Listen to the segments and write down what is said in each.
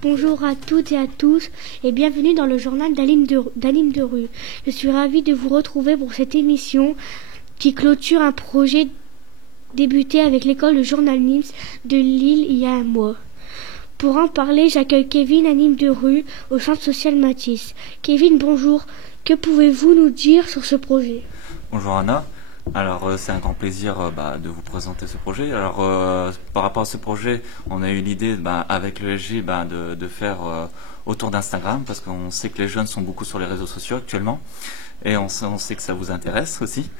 Bonjour à toutes et à tous et bienvenue dans le journal d'Anime de rue. Je suis ravie de vous retrouver pour cette émission qui clôture un projet débuté avec l'école de journalisme de Lille il y a un mois. Pour en parler, j'accueille Kevin, Anime de rue au centre social Matisse. Kevin, bonjour. Que pouvez-vous nous dire sur ce projet ? Bonjour Anna. Alors c'est un grand plaisir de vous présenter ce projet. Alors par rapport à ce projet, on a eu l'idée avec le SG de faire autour d'Instagram parce qu'on sait que les jeunes sont beaucoup sur les réseaux sociaux actuellement et on sait que ça vous intéresse aussi.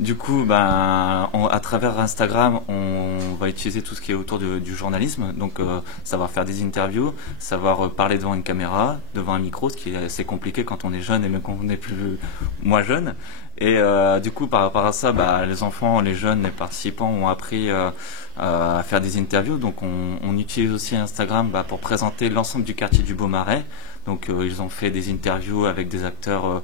Du coup, à travers Instagram, on va utiliser tout ce qui est autour du journalisme, donc savoir faire des interviews, savoir parler devant une caméra, devant un micro, ce qui est assez compliqué quand on est jeune et même quand on est plus moins jeune. Et du coup, par rapport à ça, les enfants, les jeunes, les participants ont appris à faire des interviews. Donc, on utilise aussi Instagram pour présenter l'ensemble du quartier du Beaumarais. Donc, ils ont fait des interviews avec des acteurs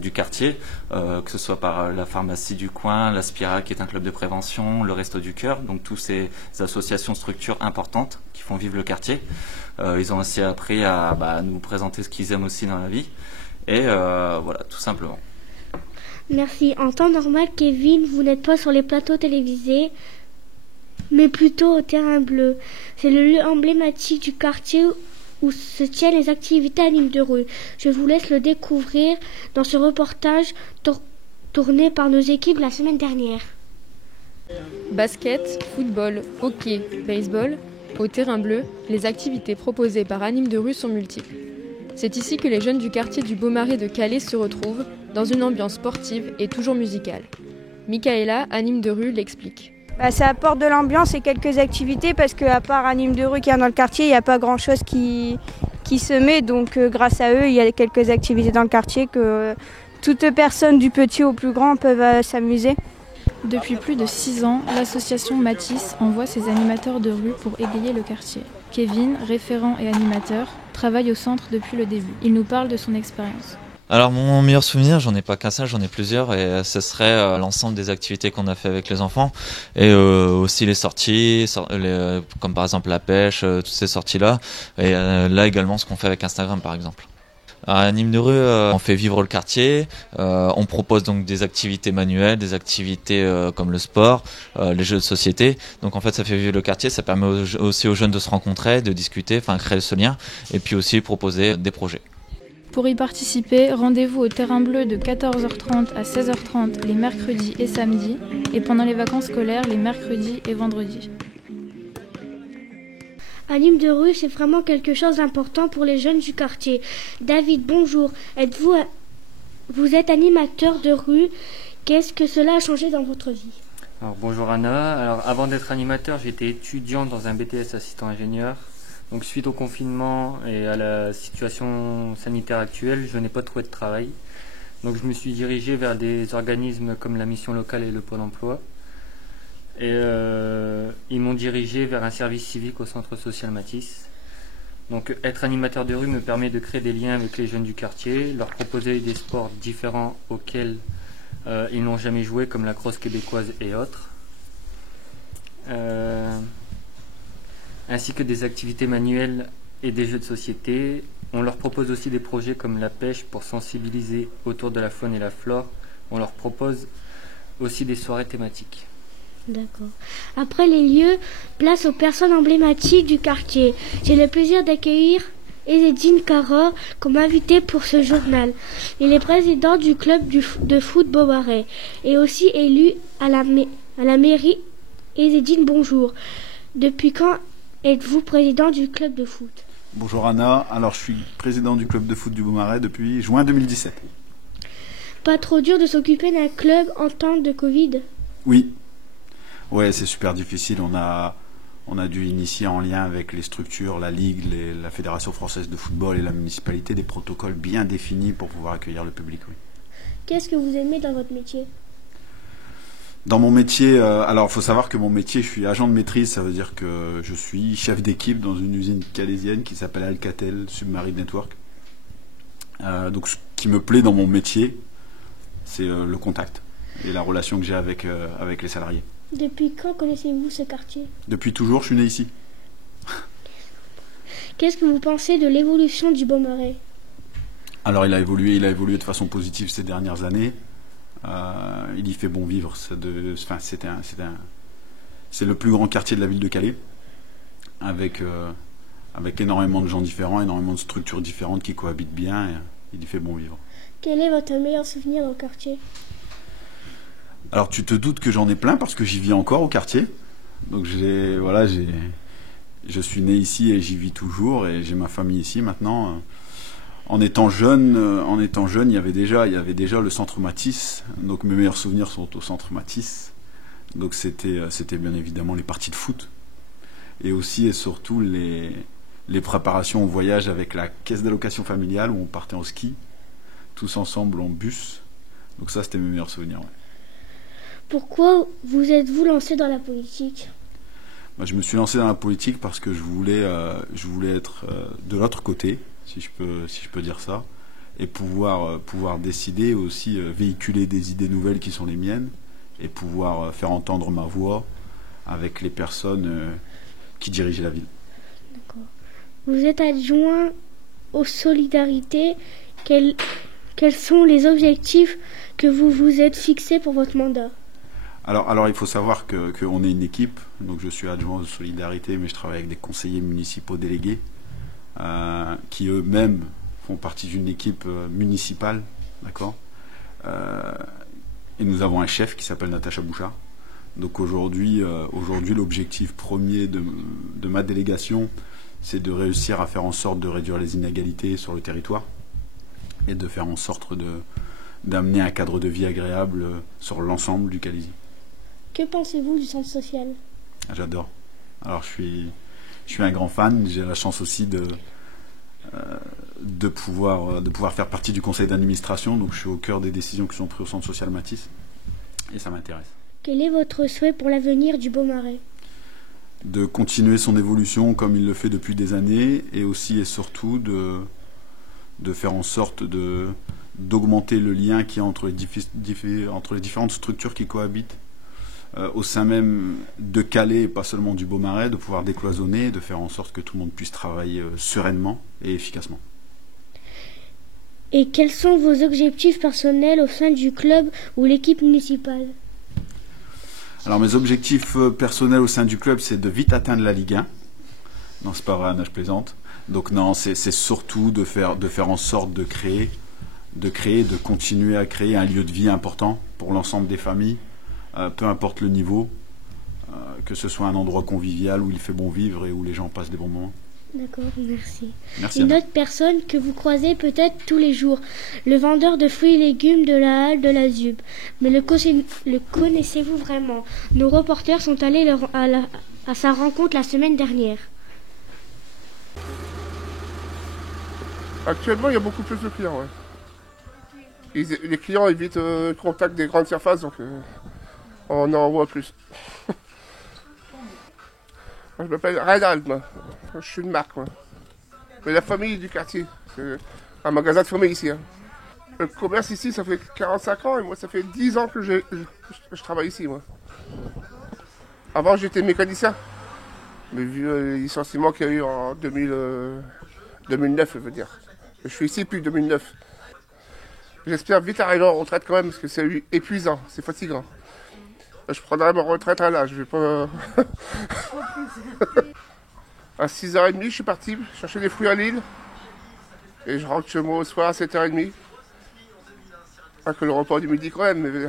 du quartier, que ce soit par la pharmacie du coin, la Spira, qui est un club de prévention, le Resto du Cœur. Donc, toutes ces associations, structures importantes qui font vivre le quartier. Ils ont aussi appris à nous présenter ce qu'ils aiment aussi dans la vie. Et voilà, tout simplement. Merci. En temps normal, Kevin, vous n'êtes pas sur les plateaux télévisés, mais plutôt au terrain bleu. C'est le lieu emblématique du quartier où se tiennent les activités Anime de rue. Je vous laisse le découvrir dans ce reportage tourné par nos équipes la semaine dernière. Basket, football, hockey, baseball, au terrain bleu, les activités proposées par Anime de rue sont multiples. C'est ici que les jeunes du quartier du Beaumarais de Calais se retrouvent, dans une ambiance sportive et toujours musicale. Michaela, Anime de rue, l'explique. Ça apporte de l'ambiance et quelques activités parce qu'à part Anime de rue qui est dans le quartier, il n'y a pas grand chose qui se met. Donc grâce à eux, il y a quelques activités dans le quartier que toute personne du petit au plus grand peuvent s'amuser. Depuis plus de 6 ans, l'association Matisse envoie ses animateurs de rue pour égayer le quartier. Kevin, référent et animateur, travaille au centre depuis le début. Il nous parle de son expérience. Alors mon meilleur souvenir, j'en ai pas qu'un seul, j'en ai plusieurs et ce serait l'ensemble des activités qu'on a fait avec les enfants et aussi les sorties, comme par exemple la pêche, toutes ces sorties-là et là également ce qu'on fait avec Instagram par exemple. À Anime de rue, on fait vivre le quartier, on propose donc des activités manuelles, des activités comme le sport, les jeux de société. Donc en fait ça fait vivre le quartier, ça permet aussi aux jeunes de se rencontrer, de discuter, créer ce lien et puis aussi proposer des projets. Pour y participer, rendez-vous au terrain bleu de 14h30 à 16h30 les mercredis et samedis et pendant les vacances scolaires les mercredis et vendredis. Anime de rue, c'est vraiment quelque chose d'important pour les jeunes du quartier. David, bonjour. Vous êtes animateur de rue. Qu'est-ce que cela a changé dans votre vie ? Alors, bonjour Anna. Alors, avant d'être animateur, j'étais étudiant dans un BTS assistant ingénieur. Donc suite au confinement et à la situation sanitaire actuelle, je n'ai pas trouvé de travail. Donc je me suis dirigé vers des organismes comme la mission locale et le Pôle emploi. Et ils m'ont dirigé vers un service civique au centre social Matisse. Donc être animateur de rue me permet de créer des liens avec les jeunes du quartier, leur proposer des sports différents auxquels ils n'ont jamais joué comme la crosse québécoise et autres. Ainsi que des activités manuelles et des jeux de société. On leur propose aussi des projets comme la pêche pour sensibiliser autour de la faune et la flore. On leur propose aussi des soirées thématiques. D'accord. Après les lieux, place aux personnes emblématiques du quartier. J'ai le plaisir d'accueillir Ezzedine Kara comme invité pour ce journal. Il est président du club de foot Beaumarais et aussi élu à la mairie. Ezzedine, bonjour. Depuis quand êtes-vous président du club de foot ? Bonjour Anna, alors je suis président du club de foot du Beaumarais depuis juin 2017. Pas trop dur de s'occuper d'un club en temps de Covid ? Oui, ouais, c'est super difficile. On a dû initier en lien avec les structures, la Ligue, la Fédération française de football et la municipalité des protocoles bien définis pour pouvoir accueillir le public. Oui. Qu'est-ce que vous aimez dans votre métier ? Dans mon métier, alors il faut savoir que mon métier, je suis agent de maîtrise, ça veut dire que je suis chef d'équipe dans une usine calaisienne qui s'appelle Alcatel Submarine Network. Donc ce qui me plaît dans mon métier, c'est le contact et la relation que j'ai avec les salariés. Depuis quand connaissez-vous ce quartier ? Depuis toujours, je suis né ici. Qu'est-ce que vous pensez de l'évolution du Beaumarais? Alors il a évolué de façon positive ces dernières années. Il y fait bon vivre. C'est le plus grand quartier de la ville de Calais, avec énormément de gens différents, énormément de structures différentes qui cohabitent bien. Et il y fait bon vivre. Quel est votre meilleur souvenir dans le quartier? Alors tu te doutes que j'en ai plein parce que j'y vis encore au quartier. Donc je suis né ici et j'y vis toujours et j'ai ma famille ici maintenant. En étant jeune, il y avait déjà le centre Matisse. Donc mes meilleurs souvenirs sont au centre Matisse. Donc c'était bien évidemment les parties de foot et aussi et surtout les préparations au voyage avec la caisse d'allocation familiale où on partait en ski tous ensemble en bus. Donc ça c'était mes meilleurs souvenirs. Ouais. Pourquoi vous êtes-vous lancé dans la politique? Je me suis lancé dans la politique parce que je voulais être de l'autre côté, si je peux dire ça, et pouvoir décider aussi, véhiculer des idées nouvelles qui sont les miennes, et pouvoir faire entendre ma voix avec les personnes qui dirigent la ville. D'accord. Vous êtes adjoint aux solidarités. Quels sont les objectifs que vous vous êtes fixés pour votre mandat? Alors il faut savoir qu'on est une équipe, donc je suis adjoint aux solidarités, mais je travaille avec des conseillers municipaux délégués qui eux-mêmes font partie d'une équipe municipale, d'accord. Et nous avons un chef qui s'appelle Natacha Bouchard. Donc aujourd'hui, l'objectif premier de ma délégation, c'est de réussir à faire en sorte de réduire les inégalités sur le territoire et de faire en sorte d'amener un cadre de vie agréable sur l'ensemble du Calaisis. Que pensez-vous du centre social? J'adore. Alors je suis un grand fan. J'ai la chance aussi de pouvoir faire partie du conseil d'administration. Donc je suis au cœur des décisions qui sont prises au centre social Matisse. Et ça m'intéresse. Quel est votre souhait pour l'avenir du Beaumarais? De continuer son évolution comme il le fait depuis des années et aussi et surtout de faire en sorte d'augmenter le lien qu'il y a entre les différentes structures qui cohabitent au sein même de Calais et pas seulement du Beaumarais, de pouvoir décloisonner, de faire en sorte que tout le monde puisse travailler sereinement et efficacement. Et quels sont vos objectifs personnels au sein du club ou l'équipe municipale? Alors mes objectifs personnels au sein du club, c'est de vite atteindre la Ligue 1. Non, c'est pas vrai, je plaisante. Donc non, c'est surtout de faire en sorte de continuer à créer un lieu de vie important pour l'ensemble des familles, peu importe le niveau, que ce soit un endroit convivial où il fait bon vivre et où les gens passent des bons moments. D'accord, merci. Merci. Une autre personne que vous croisez peut-être tous les jours, le vendeur de fruits et légumes de la halle de la ZUB. Mais le connaissez-vous vraiment? Nos reporters sont allés à sa rencontre la semaine dernière. Actuellement, il y a beaucoup plus de clients. Ouais. Les clients évitent le contact des grandes surfaces, donc on en voit plus. Moi, je m'appelle Reinald, moi. Je suis une marque, moi. Mais la famille du quartier. C'est un magasin de famille ici. Hein. Le commerce ici, ça fait 45 ans et moi, ça fait 10 ans que je travaille ici, moi. Avant, j'étais mécanicien. Mais vu les licenciements qu'il y a eu en 2009, je veux dire. Je suis ici depuis 2009. J'espère vite arriver en retraite quand même, parce que c'est épuisant, c'est fatigant. Je prendrai ma retraite à l'âge, je vais pas... À 6h30, je suis parti chercher des fruits à Lille. Et je rentre chez moi au soir à 7h30. Pas que le repas du midi quand même, mais...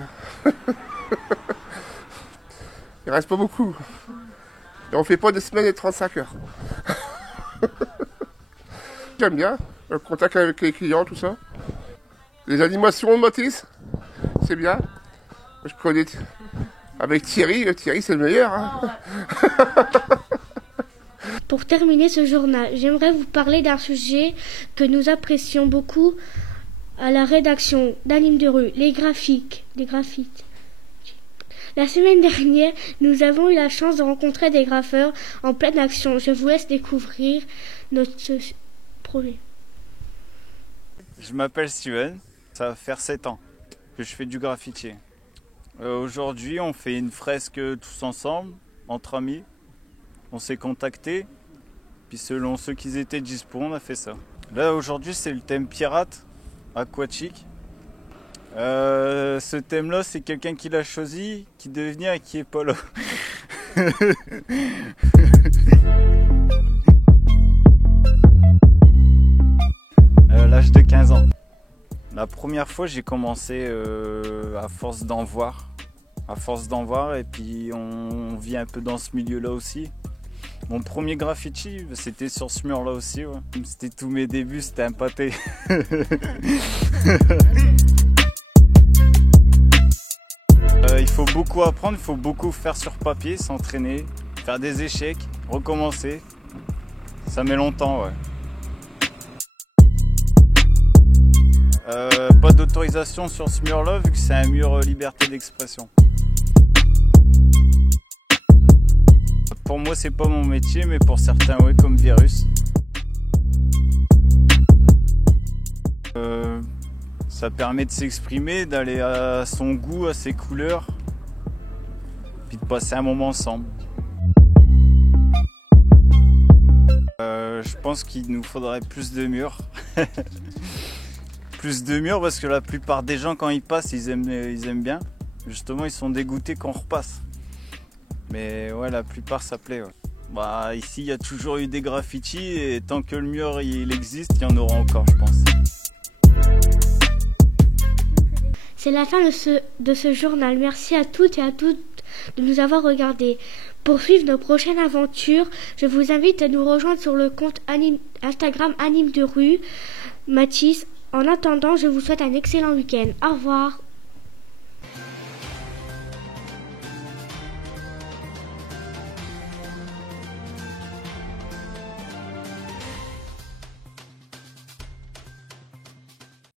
Il reste pas beaucoup. Et on fait pas des semaines et 35 heures. J'aime bien le contact avec les clients, tout ça. Les animations au Matisse, c'est bien. Je connais avec Thierry c'est le meilleur. Hein. Pour terminer ce journal, j'aimerais vous parler d'un sujet que nous apprécions beaucoup à la rédaction d'Anime de rue, les graphiques. La semaine dernière, nous avons eu la chance de rencontrer des graffeurs en pleine action. Je vous laisse découvrir notre projet. Je m'appelle Steven, ça va faire 7 ans que je fais du graffiti. Aujourd'hui, on fait une fresque tous ensemble, entre amis. On s'est contactés Puis selon ceux qui étaient dispo, on a fait ça. Là aujourd'hui c'est le thème pirate, aquatique. Ce thème-là, c'est quelqu'un qui l'a choisi, qui devait venir et qui est pas là. L'âge de 15 ans. La première fois, j'ai commencé à force d'en voir. Et puis on vit un peu dans ce milieu-là aussi. Mon premier graffiti, c'était sur ce mur-là aussi. Ouais. C'était tous mes débuts, c'était un pâté. Il faut beaucoup apprendre, il faut beaucoup faire sur papier, s'entraîner, faire des échecs, recommencer. Ça met longtemps, ouais. Pas d'autorisation sur ce mur-là, vu que c'est un mur liberté d'expression. Pour moi, c'est pas mon métier, mais pour certains, oui, comme Virus. Ça permet de s'exprimer, d'aller à son goût, à ses couleurs, puis de passer un moment ensemble. Je pense qu'il nous faudrait plus de murs. Plus de murs parce que la plupart des gens, quand ils passent, ils aiment bien. Justement, ils sont dégoûtés qu'on repasse. Mais ouais, la plupart ça plaît. Ouais. Bah, ici, il y a toujours eu des graffitis et tant que le mur il existe, il y en aura encore, je pense. C'est la fin de ce journal. Merci à toutes et à tous de nous avoir regardés. Pour suivre nos prochaines aventures, je vous invite à nous rejoindre sur le compte Instagram Anime de Rue, Mathis. En attendant, je vous souhaite un excellent week-end. Au revoir.